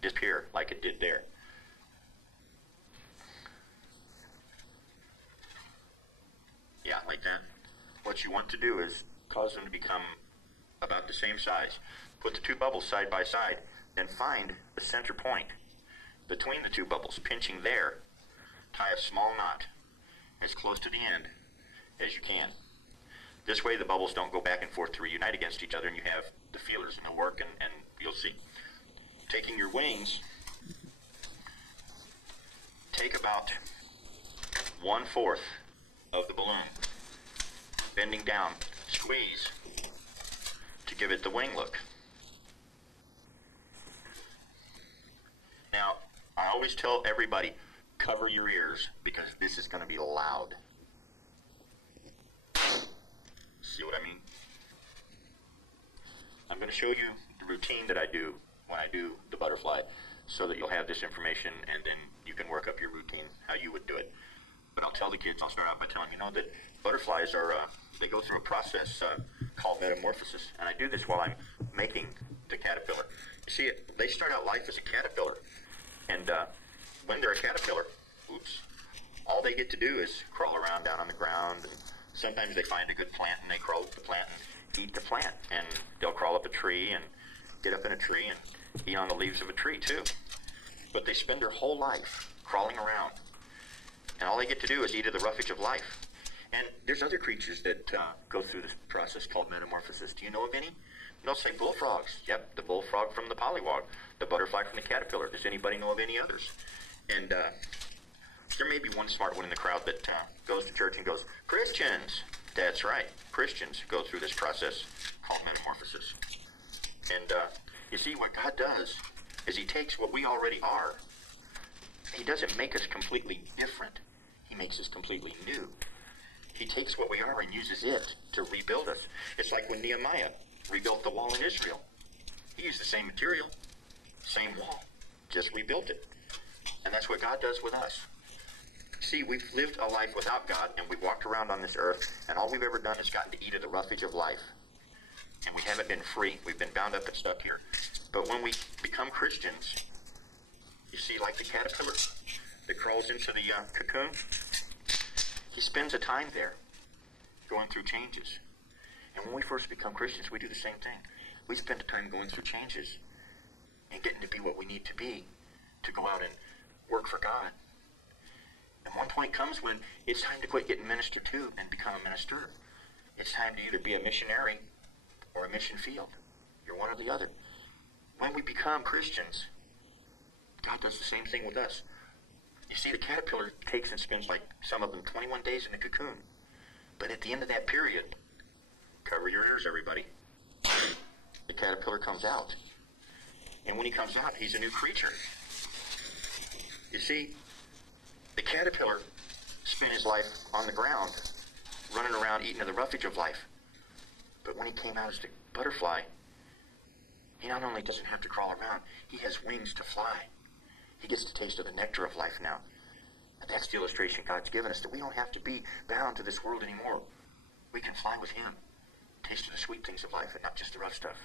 disappear like it did there. Yeah, like that. What you want to do is cause them to become about the same size. Put the two bubbles side by side, then find the center point between the two bubbles, pinching there. Tie a small knot as close to the end as you can. This way the bubbles don't go back and forth to reunite against each other, and you have the feelers and the work, and you'll see. Taking your wings, take about 1/4 of the balloon, bending down, squeeze to give it the wing look. Now, I always tell everybody, cover your ears, because this is going to be loud. See what I mean? I'm going to show you the routine that I do when I do the butterfly, so that you'll have this information, and then you can work up your routine how you would do it. But I'll tell the kids, I'll start out by telling that butterflies are, they go through a process called metamorphosis. And I do this while I'm making the caterpillar. You see, they start out life as a caterpillar. And when they're a caterpillar, all they get to do is crawl around down on the ground. And sometimes they find a good plant and they crawl up the plant and eat the plant. And they'll crawl up a tree and get up in a tree and eat on the leaves of a tree too. But they spend their whole life crawling around. And all they get to do is eat of the roughage of life. And there's other creatures that go through this process called metamorphosis. Do you know of any? They'll say bullfrogs. Yep, the bullfrog from the pollywog, the butterfly from the caterpillar. Does anybody know of any others? And there may be one smart one in the crowd that goes to church and goes, Christians. That's right. Christians go through this process called metamorphosis. And you see, what God does is he takes what we already are. He doesn't make us completely different. He makes us completely new. He takes what we are and uses it to rebuild us. It's like when Nehemiah rebuilt the wall in Israel. He used the same material, same wall, just rebuilt it. And that's what God does with us. See, we've lived a life without God, and we've walked around on this earth, and all we've ever done is gotten to eat of the roughage of life. And we haven't been free. We've been bound up and stuck here. But when we become Christians, you see, like the caterpillar that crawls into the cocoon, he spends a time there going through changes. And when we first become Christians, we do the same thing. We spend time going through changes and getting to be what we need to be to go out and work for God. And one point comes when it's time to quit getting ministered to and become a minister. It's time to either be a missionary or a mission field. You're one or the other. When we become Christians, God does the same thing with us. You see, the caterpillar takes and spends, like some of them, 21 days in the cocoon. But at the end of that period, cover your ears, everybody, the caterpillar comes out. And when he comes out, he's a new creature. You see, the caterpillar spent his life on the ground, running around eating of the roughage of life. But when he came out as the butterfly, he not only doesn't have to crawl around, he has wings to fly. He gets to taste of the nectar of life now. And that's the illustration God's given us, that we don't have to be bound to this world anymore. We can fly with him, taste of the sweet things of life and not just the rough stuff.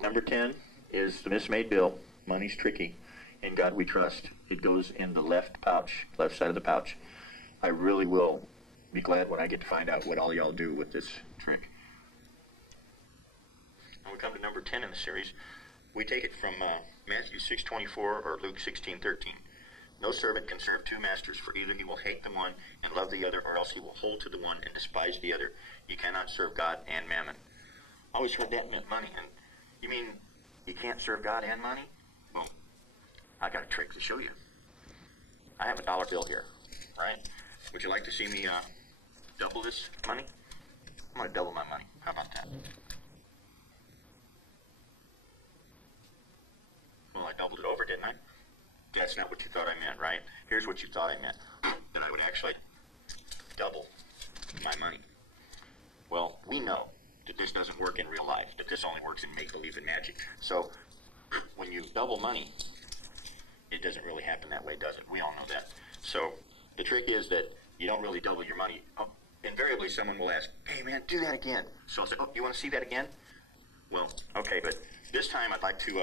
Number 10 is the mismade bill. Money's tricky. In God we trust. It goes in the left pouch, left side of the pouch. I really will be glad when I get to find out what all y'all do with this trick. When we come to number 10 in the series, we take it from Matthew 6:24 or Luke 16:13. No servant can serve two masters, for either he will hate the one and love the other, or else he will hold to the one and despise the other. You cannot serve God and mammon. I always heard that meant money. And you mean you can't serve God and money? Well, I got a trick to show you. I have a dollar bill here, right? Would you like to see me double this money? I'm going to double my money. How about that? Well, I doubled it over, didn't I? That's not what you thought I meant, right? Here's what you thought I meant. That I would actually double my money. Well, we know that this doesn't work in real life, that this only works in make-believe and magic. So, when you double money, it doesn't really happen that way, does it? We all know that. So, the trick is that you don't really double your money. Invariably, occasionally someone will ask, hey man, do that again. So I'll say, oh, you want to see that again? Well, okay, but this time I'd like to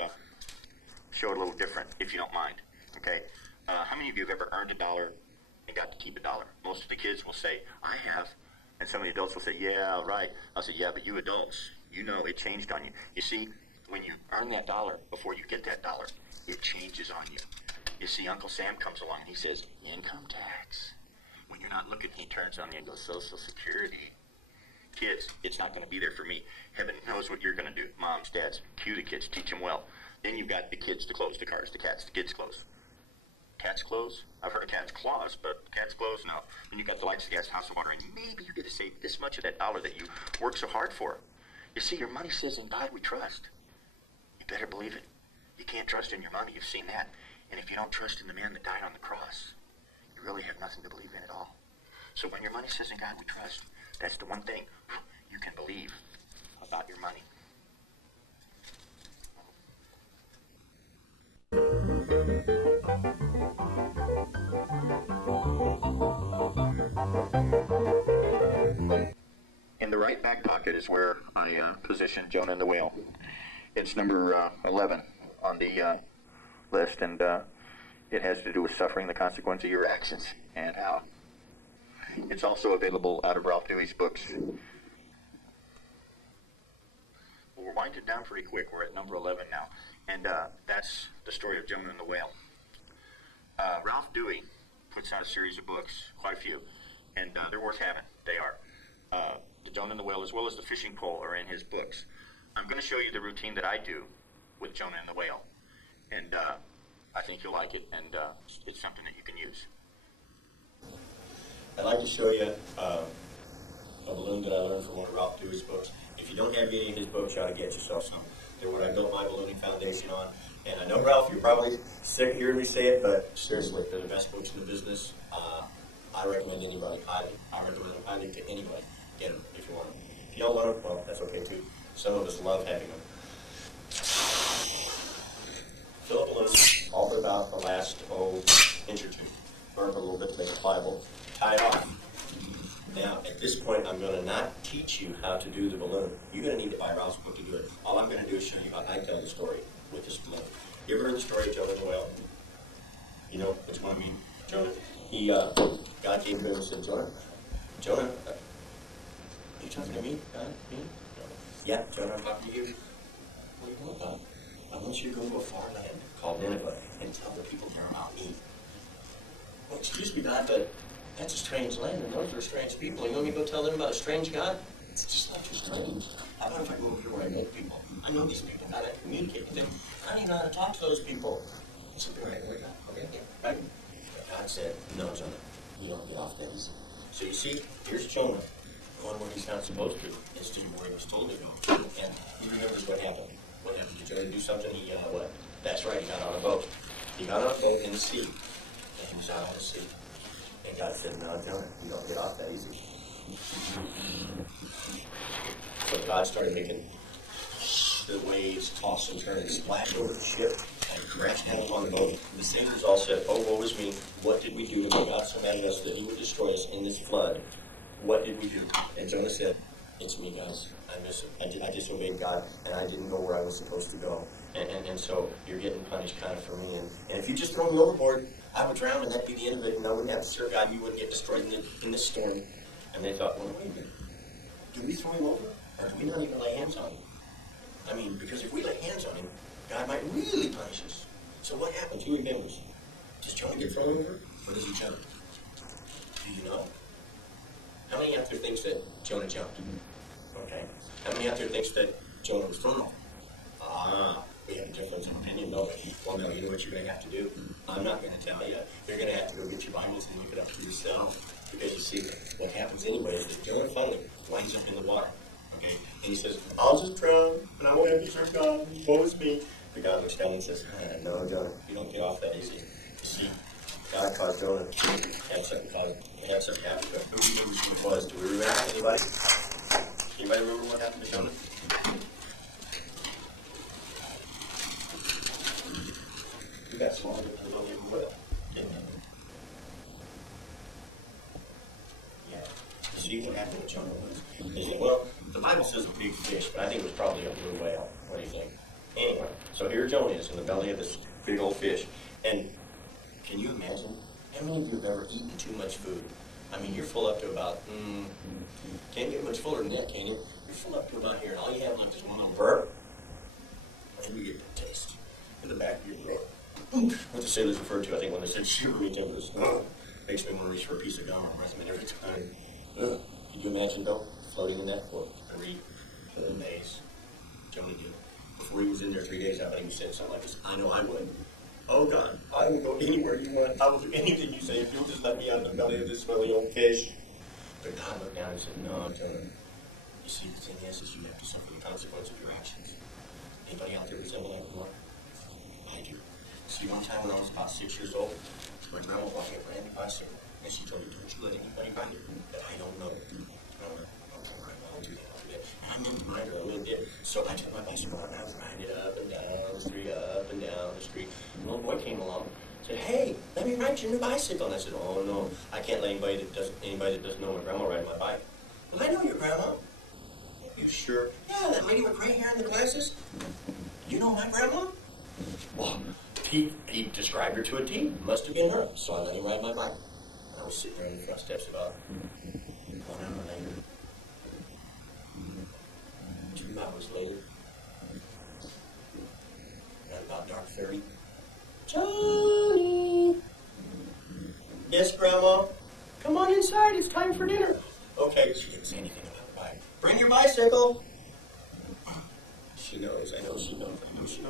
show it a little different, if you don't mind. Okay? How many of you have ever earned $1 and got to keep $1? Most of the kids will say, I have. And some of the adults will say, yeah, right. I'll say, yeah, but you adults, you know it changed on you. You see, when you earn that $1, before you get that $1, it changes on you. You see, Uncle Sam comes along and he says, income tax. When you're not looking, he turns on you and goes, Social Security. Kids, it's not going to be there for me. Heaven knows what you're going to do. Moms, dads, cue the kids, teach them well. Then you've got the kids, the clothes, the cars, the cats, the kids' clothes. Cat's clothes? I've heard of cat's claws, but cat's clothes, no. Then you've got the lights, the gas, house, and water, and maybe you get to save this much of that $1 that you work so hard for. You see, your money says, in God we trust. You better believe it. You can't trust in your money. You've seen that. And if you don't trust in the man that died on the cross, you really have nothing to believe in at all. So when your money says, in God we trust, that's the one thing you can believe about your money. In the right back pocket is where I position Jonah and the Whale. It's number 11 on the list, and it has to do with suffering the consequence of your actions and how. It's also available out of Ralph Dewey's books. We'll wind it down pretty quick. We're at number 11 now, and that's the story of Jonah and the Whale. Ralph Dewey puts out a series of books, quite a few, and they're worth having. They are. The Jonah and the Whale, as well as the fishing pole, are in his books. I'm going to show you the routine that I do with Jonah and the Whale, and I think you'll like it, and it's something that you can use. I'd like to show you a balloon that I learned from one of Ralph Dewey's books. If you don't have any of his books, you ought to get yourself some. They're what I built my ballooning foundation on. And I know, Ralph, you're probably sick of hearing me say it, but seriously, they're the best books in the business. I recommend anybody highly. I recommend them highly to anybody. Get them if you want them. If you don't want them, well, that's okay too. Some of us love having them. Fill a balloon all but about the last inch or two. Burn it a little bit to make it pliable. Tie it off. Now, at this point, I'm going to not teach you how to do the balloon. You're going to need to buy Ralph's book to do it. All I'm going to do is show you how I tell the story with this balloon. You ever heard the story of Jonah and the Whale? You know which one I mean? Jonah. God came to him and said, Jonah, are you talking to me? God? Me? Yeah, Jonah, I'm talking to you. What are you doing, God? I want you to go to a far land called Nineveh and tell the people there about me. Well, excuse me, God, but that's a strange land, and those are strange people. You want me to go tell them about a strange God? It's just not too strange. How about if I go over here where I know people? I know these people. How do I communicate with them? I don't even know how to talk to those people. It's a right way, God. Okay? Right? God said, no, Jonah, you don't get off that easy. So you see, here's Jonah going where he's not supposed to, instead of where he was told to go. And he remembers what happened. What happened? Did Jonah do something? What? That's right, he got on a boat. He got on a boat in the sea. And he was out on the sea. And God said, no, Jonah, you don't get off that easy. So God started making the waves toss and turn and splash over the ship and crash down upon the boat. The sailors all said, oh, woe is me. What did we do to make God so mad at us that he would destroy us in this flood? What did we do? And Jonah said, it's me, guys. I disobeyed God, and I didn't go where I was supposed to go. And so you're getting punished kind of for me. And if you just throw me overboard, I would drown, and that'd be the end of it, and I wouldn't have to serve God. You wouldn't get destroyed in this storm. And they thought, well, wait a minute. Do we throw him over, or do we not even lay hands on him? I mean, because if we lay hands on him, God might really punish us. So what happens? Who remembers? Does Jonah get thrown over, or does he jump? Do you know? How many out there thinks that Jonah jumped? Okay. How many out there thinks that Jonah was thrown over? We have a difference of opinion. No. Well, no, you know what you're going to have to do? I'm not going to tell you. You're going to have to go get your Bibles and look it up for yourself. Because you see, what happens anyway is that Jonah finally winds up in the water. Okay? And he says, I'll just drown, and I won't have to serve God. Woe is me. The God looks down and says, no, Jonah, you don't get off that easy. You see, God caused Jonah to have something happen to him. Who remembers who it was? Do we remember? Anybody? Anybody remember what happened to Jonah? You got smaller than I don't even will. Yeah. See what happened? think Jonah was? He said, well, the Bible says a big fish, but I think it was probably a blue whale. What do you think? Anyway, so here Jonah is in the belly of this big old fish. And can you imagine? How many of you have ever eaten too much food? I mean, you're full up to about, can't get much fuller than that, can you? You're full up to about here, and all you have left is one little burp. And you get the taste in the back of your throat. What the sailors referred to, I think, when they said shivery timbers. Makes me want to reach for a piece of gum or rest every time. Can you imagine, Bill, floating in that for 3 days? Jonah did. Before he was in there 3 days, I bet he said something like this, I know I would. Oh, God, I will go anywhere you want. I will do anything you say. If you'll just let me out of the belly of this smelly old fish. But God looked down and said, no, Jonah. You see, the thing is you have to suffer the consequence of your actions. Anybody out there resemble that more? I do. See, one time when I was about 6 years old, my grandma bought me a brand new bicycle, and she told me, don't you let anybody ride it that I don't know. I'll do that. And I meant to mind her, I really did. So I took my bicycle out and I was riding it up and down the street, up and down the street. And a little boy came along and said, hey, let me ride your new bicycle. And I said, oh, no, I can't let anybody that doesn't know my grandma ride my bike. Well, I know your grandma. Are you sure? Yeah, that lady with gray hair and the glasses. You know my grandma? Well, he described her to a T. Must have been her. So I let him ride my bike. And I was sitting there in the front steps about 1 hour later. 2 hours later. At about dark 30. Johnny! Yes, Grandma? Come on inside. It's time for dinner. Okay, she didn't say anything about the bike. Bring your bicycle. She knows, I know she knows,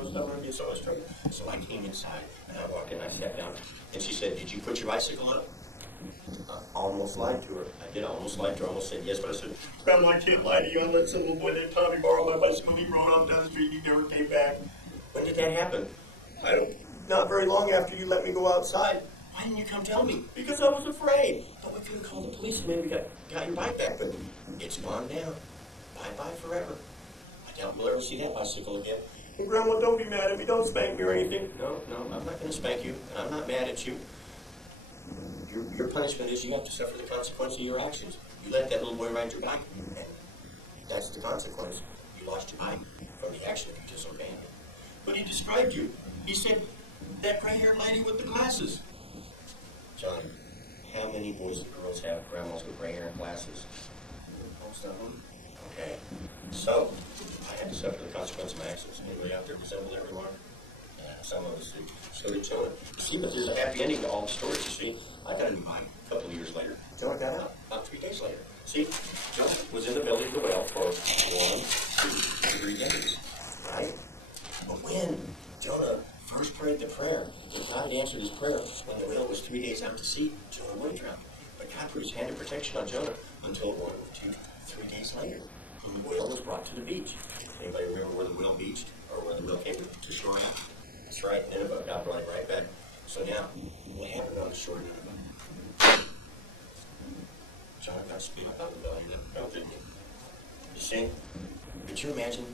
I'm going to be in so much trouble. So I came inside, and I walked in, I sat down, and she said, did you put your bicycle up? I almost lied to her. I did, I almost lied to her, I almost said yes, but I said, Grandma, I can't lie to you. I let some little boy named Tommy borrow my bicycle, he rode off down the street, he never came back. When did that happen? Not very long after you let me go outside. Why didn't you come tell me? Because I was afraid. But we could have called the police and maybe got your bike back, but it's gone down. Bye-bye forever. I doubt we'll ever see that bicycle again. And Grandma, don't be mad at me. Don't spank me or anything. No, I'm not going to spank you, and I'm not mad at you. Your punishment is you have to suffer the consequence of your actions. You let that little boy ride your bike, and that's the consequence. You lost your bike from the action of you disobeying him. But he described you. He said, that gray-haired lady with the glasses. Johnny, how many boys and girls have grandmas with gray hair and glasses? Most of them. Okay. So, I had to suffer the consequence of my actions. Anybody out there resemble that remark? Yeah, some of us do. So did Jonah. See, but there's a happy ending to all the stories, you see. I got a new bike a couple of years later. Jonah got out about 3 days later. See, Jonah was in the belly of the whale for 1, 2, 3 days. Right? But when Jonah first prayed the prayer, if God answered his prayer when the whale was 3 days out to sea, Jonah would drown. But God put his hand of protection on Jonah until 1, 2, 3 days later. The whale was brought to the beach. Anybody remember where the whale beached? Or where the whale came to shore at? That's right, Nineveh. God brought him right back. So now, what happened on the shore of Nineveh? Jonah got spit up out of the belly of that whale, didn't he? You see? Could you imagine